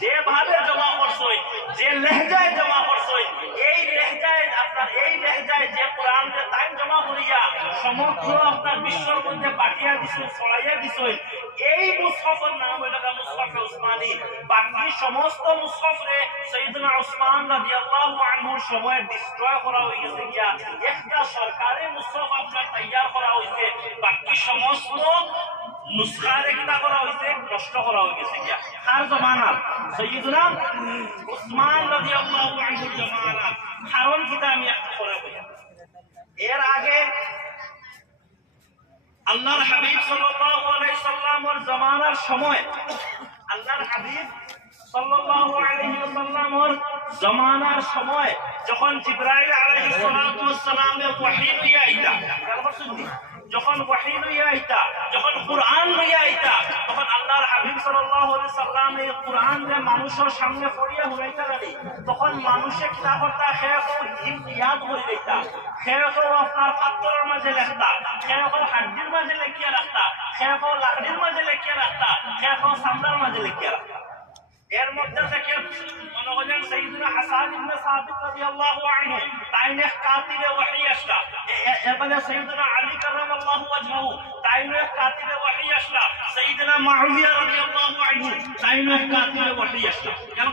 যেভাবে জমা করছই, যে লেহজায় জমা করছই, এই লেহজায় আপনার এই লেহজায় যে কোরআনকে টাইম জমা করিয়া সমগ্র আপনার বিশ্বর মধ্যে পাঠিয়ে দিছই, ছড়াইয়া দিছই, এই মুসহফের নাম হইল মুসহফে উসমানী। বাকি সমস্ত মুসহফরে সাইয়েদনা উসমান রাদিয়াল্লাহু আনহুর সময় ডিস্ট্রয় করা হয়ে গেছে গিয়া একটা সরকারি মুসহফ আপনার তৈয়ার করা হয়েছে, বাকি সমস্ত নুসখার একটা করা হয়েছে, নষ্ট করা হয়ে গেছে গিয়া কার জমানার? সাইয়েদনা উসমান রাদিয়াল্লাহু আনহুর জমানার। কারণ কিটা আমি একটু করে বলি। এর আগে আল্লাহর হাবিব সাল্লাল্লাহু আলাইহি সাল্লামের জমানার সময়, আল্লাহর হাবিব সাল্লাল্লাহু আলাইহি ওয়াসাল্লামের জমানার সময় যখন জিবরাইল আলাইহিস সালাতু ওয়াস সালামের ওহী লইয়া আইতা, যখন ওহী লইয়া আইতা, যখন কুরআন লইয়া আইতা, তখন আল্লাহর হাবিব সাল্লাল্লাহু আলাইহি সাল্লাম এই কুরআন যে মানুষের সামনে পড়িয়া হুরাইতা রাখি, তখন মানুষে কিতা করতা, খেয়ে ইয়াদ করে লইতা, খেয়ে আপনার পাথরের মাঝে লেখতা, খেয়ে হাড্ডির মাঝে লেখিয়া রাখতা, খেয়ে লাকড়ির মাঝে লেখিয়া রাখতা, খেয়ে চামড়ার মাঝে লেখিয়া রাখতা। এর মধ্যে থেকে মনে হলেন সাইয়েদনা হাসান ইবনে সাবিত রাদিয়াল্লাহু আনহু তাইনে কাতিবে ওহী আসলা, এবারে সাইয়েদনা আলী কারামাল্লাহু ওয়াজহু তাইনে কাতিবে ওহী আসলা, সাইয়েদনা মুআবিয়া রাদিয়াল্লাহু আনহু তাইনে কাতিবে ওহী আসলা। কেন